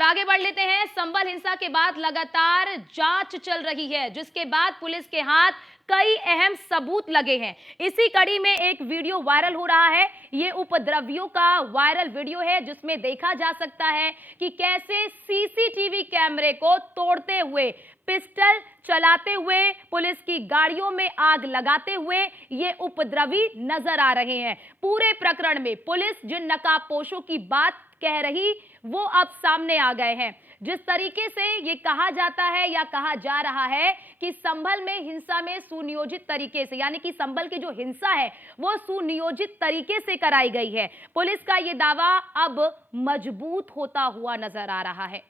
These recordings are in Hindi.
और आगे बढ़ लेते हैं। संभल हिंसा के बाद लगातार जांच चल रही है, जिसके बाद पुलिस के हाथ कई अहम सबूत लगे हैं। इसी कड़ी में एक वीडियो वायरल हो रहा है। ये उपद्रवियों का वायरल वीडियो है, जिसमें देखा जा सकता है कि कैसे सीसीटीवी कैमरे को तोड़ते हुए, पिस्टल चलाते हुए, पुलिस की गाड़ियों में आग लगाते हुए ये उपद्रवी नजर आ रहे हैं। पूरे प्रकरण में पुलिस जिन नकाबपोशों की बात कह रही, वो अब सामने आ गए हैं। जिस तरीके से ये कहा जाता है या कहा जा रहा है कि संभल में हिंसा में सुनियोजित तरीके से, यानी कि संभल की जो हिंसा है वो सुनियोजित तरीके से कराई गई है, पुलिस का ये दावा अब मजबूत होता हुआ नजर आ रहा है।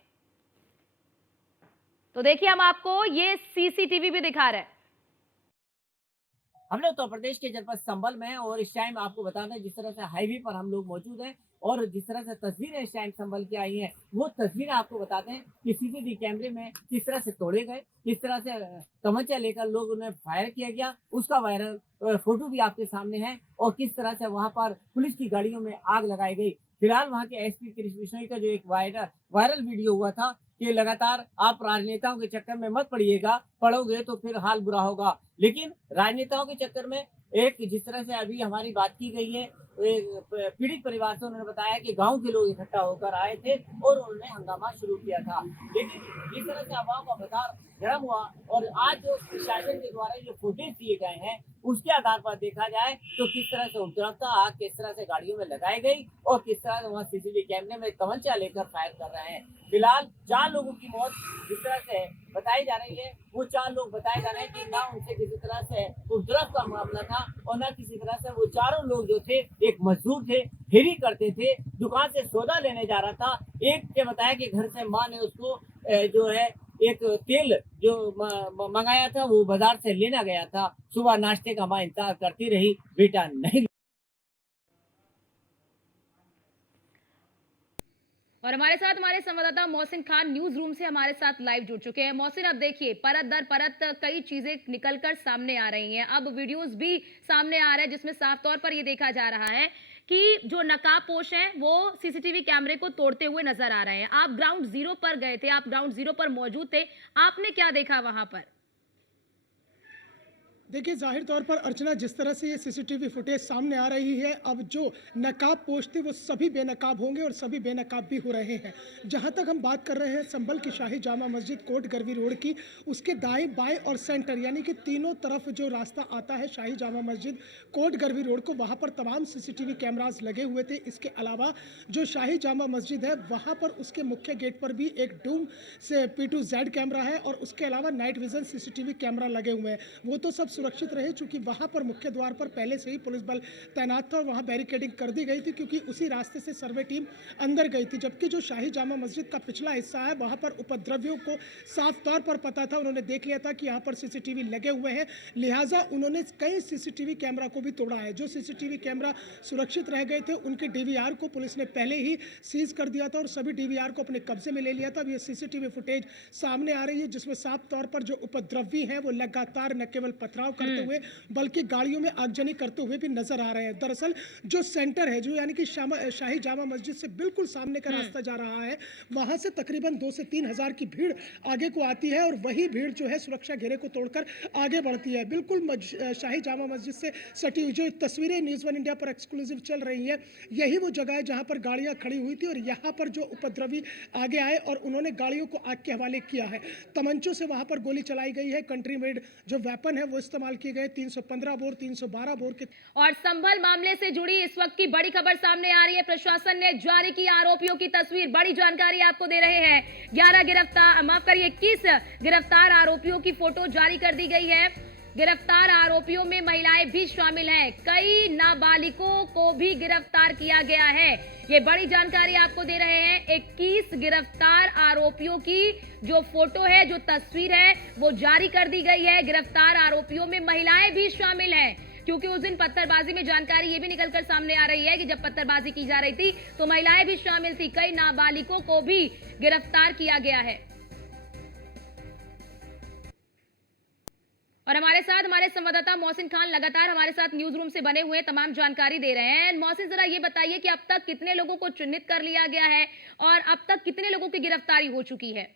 तो देखिए, हम आपको ये सीसीटीवी भी दिखा रहे हैं। हम लोग उत्तर प्रदेश के जनपद संभल में हैं और इस टाइम आपको बता दें, जिस तरह से हाईवे पर हम लोग मौजूद हैं और जिस तरह से तस्वीरें इस टाइम संभल की आई हैं, वो तस्वीरें आपको बता दें कि सीसीटीवी कैमरे में किस तरह से तोड़े गए, किस तरह से तमंचा लेकर लोग उन्हें फायर किया गया, उसका वायरल फोटो भी आपके सामने है और किस तरह से वहां पर पुलिस की गाड़ियों में आग लगाई गई। फिलहाल वहां के एसपी कृष्ण बिश्नोई का जो एक वायरल वीडियो हुआ था कि लगातार आप राजनेताओं के चक्कर में मत पड़िएगा, पड़ोगे तो फिर हाल बुरा होगा। लेकिन राजनेताओं के चक्कर में एक जिस तरह से अभी हमारी बात की गई है, पीड़ित परिवार से उन्होंने बताया कि गांव के लोग इकट्ठा होकर आए थे और उन्होंने हंगामा शुरू किया था। लेकिन जिस तरह से अफवाह का बाजार गर्म हुआ और आज जो शासन के द्वारा जो फुटेज दिए गए हैं, उसके आधार पर देखा जाए तो किस तरह से उपद्रवता आग किस तरह से गाड़ियों में लगाई गई और किस तरह से वहाँ सीसीटीवी कैमरे में तमंचा लेकर फायर कर रहे हैं। फिलहाल 4 लोगों की मौत जिस तरह से बताई जा रही है, वो 4 लोग बताए जा रहे हैं कि ना उनसे किसी तरह से उपद्रव का मामला था और ना किसी तरह से वो चारों लोग जो थे, एक मजदूर थे, फेरी करते थे, दुकान से सौदा लेने जा रहा था। एक ने बताया कि घर से माँ ने उसको जो है एक तेल जो मंगाया था वो बाजार से लेना गया था। सुबह नाश्ते का माँ इंतजार करती रही, बेटा नहीं। और हमारे साथ हमारे संवाददाता मोहसिन खान न्यूज रूम से हमारे साथ लाइव जुड़ चुके हैं। मोहसिन, अब देखिए, परत दर परत कई चीजें निकलकर सामने आ रही हैं। अब वीडियोस भी सामने आ रहे हैं, जिसमें साफ तौर पर यह देखा जा रहा है कि जो नकाबपोश हैं वो सीसीटीवी कैमरे को तोड़ते हुए नजर आ रहे हैं। आप ग्राउंड जीरो पर गए थे, आप ग्राउंड जीरो पर मौजूद थे, आपने क्या देखा वहां पर? देखिए, ज़ाहिर तौर पर अर्चना, जिस तरह से ये सीसीटीवी फुटेज सामने आ रही है, अब जो नकाबपोश थे वो सभी बेनकाब होंगे और सभी बेनकाब भी हो रहे हैं। जहां तक हम बात कर रहे हैं संभल की शाही जामा मस्जिद कोट गरवी रोड की, उसके दाएं बाएं और सेंटर यानी कि तीनों तरफ जो रास्ता आता है शाही जामा मस्जिद कोट गरवी रोड को, वहाँ पर तमाम सीसीटीवी कैमराज लगे हुए थे। इसके अलावा जो शाही जामा मस्जिद है वहाँ पर उसके मुख्य गेट पर भी एक डूम से P2Z कैमरा है और उसके अलावा नाइट विजन सीसीटीवी कैमरा लगे हुए हैं। वो तो सब सुरक्षित रहे, चूंकि वहां पर मुख्य द्वार पर पहले से ही पुलिस बल तैनात था और वहां बैरिकेडिंग कर दी गई थी, क्योंकि उसी रास्ते से सर्वे टीम अंदर गई थी। जबकि जो शाही जामा मस्जिद का पिछला हिस्सा है, वहां पर उपद्रवियों को साफ तौर पर पता था, उन्होंने देख लिया था कि यहाँ पर सीसीटीवी लगे हुए हैं, लिहाजा उन्होंने कई सीसीटीवी कैमरा को भी तोड़ा है। जो सीसीटीवी कैमरा सुरक्षित रह गए थे उनके डीवीआर को पुलिस ने पहले ही सीज कर दिया था और सभी डीवीआर को अपने कब्जे में ले लिया था। अब ये सीसीटीवी फुटेज सामने आ रही है, जिसमें साफ तौर पर जो उपद्रवी हैं वो लगातार न केवल पथराव करते हुए बल्कि गाड़ियों में आगजनी करते हुए भी नजर आ रहे हैं। दरअसल जो सेंटर है, जो यानी कि शाही जामा मस्जिद से बिल्कुल सामने का रास्ता जा रहा है, वहां से तकरीबन 2 से 3 हजार की भीड़ आगे को आती है और वही भीड़ जो है सुरक्षा घेरे को तोड़कर आगे बढ़ती है। बिल्कुल शाही जामा मस्जिद से सटी हुई जो तस्वीरें न्यूज़ 1 इंडिया पर एक्सक्लूसिव चल रही है, यही वो जगह है जहां पर गाड़ियां खड़ी हुई थी और यहाँ पर जो उपद्रवी आगे आए और उन्होंने गाड़ियों को आग के हवाले किया है। तमंचों से वहां पर गोली चलाई गई है, कंट्री मेड जो वेपन है वो इस्तेमाल किए गए, 315 बोर 312 बोर के। और संभल मामले से जुड़ी इस वक्त की बड़ी खबर सामने आ रही है। प्रशासन ने जारी की आरोपियों की तस्वीर, बड़ी जानकारी आपको दे रहे हैं। 11 गिरफ्तार, माफ करिए 21 गिरफ्तार आरोपियों की फोटो जारी कर दी गई है। गिरफ्तार आरोपियों में महिलाएं भी शामिल हैं, कई नाबालिगों को भी गिरफ्तार किया गया है। ये बड़ी जानकारी आपको दे रहे हैं। 21 गिरफ्तार आरोपियों की जो फोटो है, जो तस्वीर है, वो जारी कर दी गई है। गिरफ्तार आरोपियों में महिलाएं भी शामिल हैं, क्योंकि उस दिन पत्थरबाजी में जानकारी ये भी निकलकर सामने आ रही है कि जब पत्थरबाजी की जा रही थी तो महिलाएं भी शामिल थी। कई नाबालिगों को भी गिरफ्तार किया गया है। और हमारे साथ हमारे संवाददाता मोहसिन खान लगातार हमारे साथ न्यूज रूम से बने हुए तमाम जानकारी दे रहे हैं। मोहसिन, जरा ये बताइए कि अब तक कितने लोगों को चिन्हित कर लिया गया है और अब तक कितने लोगों की गिरफ्तारी हो चुकी है?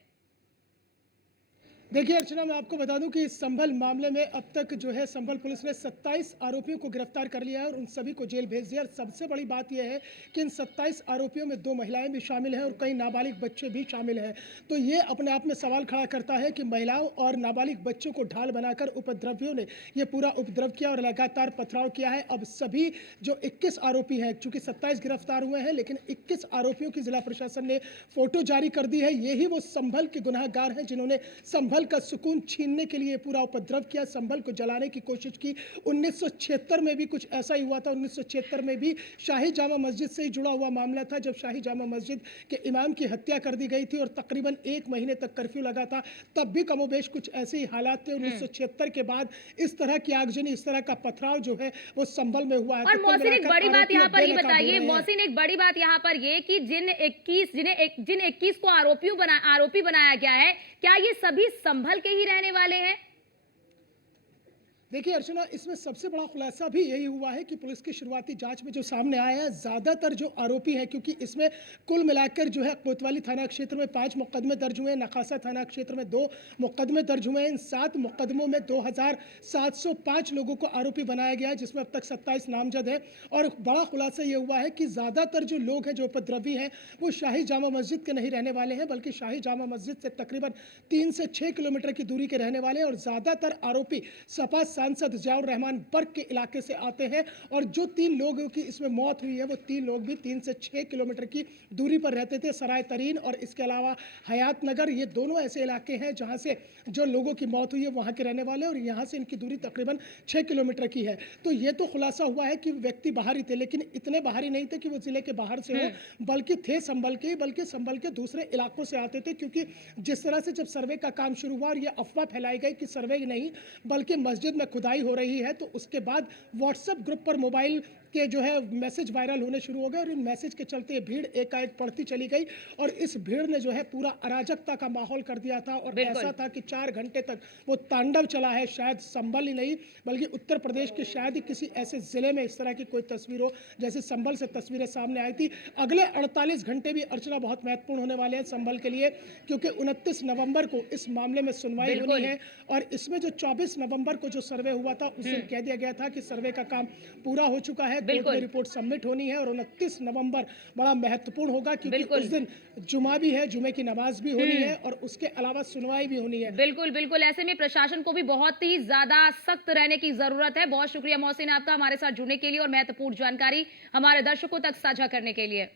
देखिए अर्चना, मैं आपको बता दूं कि इस संभल मामले में अब तक जो है संभल पुलिस ने 27 आरोपियों को गिरफ्तार कर लिया है और उन सभी को जेल भेज दिया। और सबसे बड़ी बात यह है कि इन 27 आरोपियों में 2 महिलाएं भी शामिल हैं और कई नाबालिग बच्चे भी शामिल हैं। तो ये अपने आप में सवाल खड़ा करता है कि महिलाओं और नाबालिग बच्चों को ढाल बनाकर उपद्रवियों ने ये पूरा उपद्रव किया और लगातार पथराव किया है। अब सभी जो 21 आरोपी हैं, चूंकि 27 गिरफ्तार हुए हैं, लेकिन 21 आरोपियों की जिला प्रशासन ने फोटो जारी कर दी है। यही वो संभल के गुनाहगार हैं जिन्होंने संभल का सुकून छीनने के लिए पूरा उपद्रव किया, संभल को जलाने की कोशिश की। 1976 में भी कुछ ऐसा ही हुआ था। 1976 में भी शाही जामा मस्जिद से ही जुड़ा हुआ मामला था, जब शाही जामा मस्जिद के इमाम की हत्या कर दी गई थी और तकरीबन 1 महीने तक कर्फ्यू लगा था। तब भी कमोबेश कुछ ऐसे ही हालात थे। 1976 के बाद इस तरह की आगजनी, इस तरह का पथराव जो है वो संभल में हुआ है। और तो कुल मोहसिन, एक मिलाकर बड़ी बात आरोपी यहाँ अब पर ये बेनकाब हो बताइए, रहे हैं। मोहसिन एक बड़ी बात यहाँ पर ये कि जिन 21 को आरोपी बनाया गया है, क्या ये सभी संभल के ही रहने वाले हैं? देखिए अर्चना, इसमें सबसे बड़ा खुलासा भी यही हुआ है कि पुलिस की शुरुआती जांच में जो सामने आया है, ज़्यादातर जो आरोपी हैं, क्योंकि इसमें कुल मिलाकर जो है कोतवाली थाना क्षेत्र में 5 मुकदमे दर्ज हुए हैं, नखासा थाना क्षेत्र में 2 मुकदमे दर्ज हुए हैं। इन 7 मुकदमों में 2705 लोगों को आरोपी बनाया गया है, जिसमें अब तक 27 नामजद है। और बड़ा खुलासा ये हुआ है कि ज़्यादातर जो लोग हैं, जो उपद्रवी हैं, वो शाही जामा मस्जिद के नहीं रहने वाले हैं, बल्कि शाही जामा मस्जिद से तकरीबन 3 से 6 किलोमीटर की दूरी के रहने वाले हैं। और ज़्यादातर आरोपी सपा सांसद जियाउर रहमान बर्ग के इलाके से आते हैं। और जो 3 लोगों की इसमें मौत हुई है, वो 3 लोग भी 3 से 6 किलोमीटर की दूरी पर रहते थे, सराय तरीन और इसके अलावा हयात नगर। ये दोनों ऐसे इलाके हैं जहां से जो लोगों की मौत हुई है वहां के रहने वाले, और यहाँ से इनकी दूरी तकरीबन 6 किलोमीटर की है। तो ये तो खुलासा हुआ है कि व्यक्ति बाहरी थे, लेकिन इतने बाहरी नहीं थे कि वो जिले के बाहर से हो, बल्कि थे संभल के, बल्कि संभल के दूसरे इलाकों से आते थे। क्योंकि जिस तरह से जब सर्वे का काम शुरू हुआ और ये अफवाह फैलाई गई कि सर्वे ही नहीं बल्कि मस्जिद में खुदाई हो रही है, तो उसके बाद व्हाट्सएप ग्रुप पर मोबाइल के जो है मैसेज वायरल होने शुरू हो गए और इन मैसेज के चलते भीड़ एकाएक बढ़ती चली गई। और इस भीड़ ने जो है पूरा अराजकता का माहौल कर दिया था। और ऐसा था कि 4 घंटे तक वो तांडव चला है। शायद संभल ही नहीं बल्कि उत्तर प्रदेश के शायद ही किसी ऐसे जिले में इस तरह की कोई तस्वीर हो जैसे संभल से तस्वीरें सामने आई थी। अगले 48 घंटे भी अर्चना बहुत महत्वपूर्ण होने वाले हैं संभल के लिए, क्योंकि 29 नवंबर को इस मामले में सुनवाई होनी है। और इसमें जो 24 नवंबर को जो सर्वे हुआ था उससे कह दिया गया था कि सर्वे का काम पूरा हो चुका है, कोर्ट में रिपोर्ट सबमिट होनी है। और 29 नवंबर बड़ा महत्वपूर्ण होगा, क्योंकि उस दिन जुमा भी है, जुमे की नमाज भी होनी है और उसके अलावा सुनवाई भी होनी है। बिल्कुल बिल्कुल, ऐसे में प्रशासन को भी बहुत ही ज्यादा सख्त रहने की जरूरत है। बहुत शुक्रिया मोहसिन आपका हमारे साथ जुड़ने के लिए और महत्वपूर्ण जानकारी हमारे दर्शकों तक साझा करने के लिए।